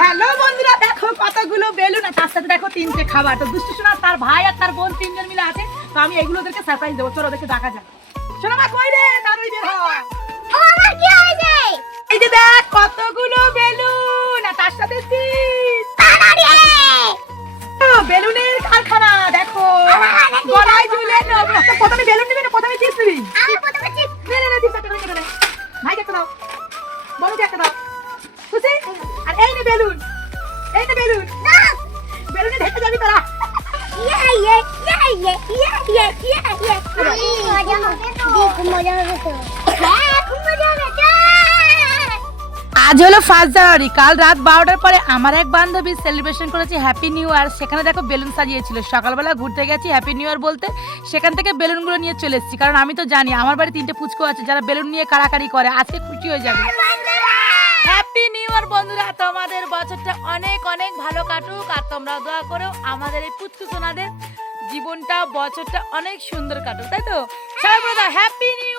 Hello বন্ধুরা দেখো কতগুলো বেলুন আর তার সাথে দেখো তিনটে খাবার। তো দুষ্টু সোনা তার ভাই আর তার বোন তিনজন মিলে আছে তো আমি এগুলো ওদেরকে সারপ্রাইজ দেবো। চলো ওদেরকে ডাকা যাক। শোনা মা কই রে? তাড়াতাড়ি বের হ আমার কি হয়েছে? এই যে দেখ কতগুলো বেলুন আর তার সাথে তিন। বেলুনের কারখানা দেখো। গলায় ঝুলে প্রথমে বেলুন নিবি না প্রথমে চিপস নিবি। আমি প্রথমে চিপ নে নে নে চিপস একটা করে নে। ভাইকে দাও। বড়কে একটা দাও। খুশি আর এই নে বেলুন। এই নে বেলুন। বেলুনে ঢেকে যাবি তোরা আজ হলো ফার্স্ট জানুয়ারি। কাল রাত বারোটার পরে আমার এক বান্ধবী সেলিব্রেশন করেছি হ্যাপি নিউ ইয়ার সেখানে দেখো বেলুন সাজিয়েছিল। সকালবেলা ঘুরতে গেছি হ্যাপি নিউ ইয়ার বলতে। সেখান থেকে বেলুনগুলো নিয়ে চলে এসেছি। কারণ আমি তো জানি আমার বাড়ি তিনটে ফুচকো আছে। যারা বেলুন নিয়ে কাড়াকাড়ি করে আজকে খুশি হয়ে যাবে। বন্ধুরা, তোমাদের বছরটা অনেক অনেক ভালো কাটুক, আর তোমরা দোয়া করো, আমাদের এই পুচকু সোনাদের জীবনটা, বছরটা অনেক সুন্দর কাটুক, তাই তো? Happy new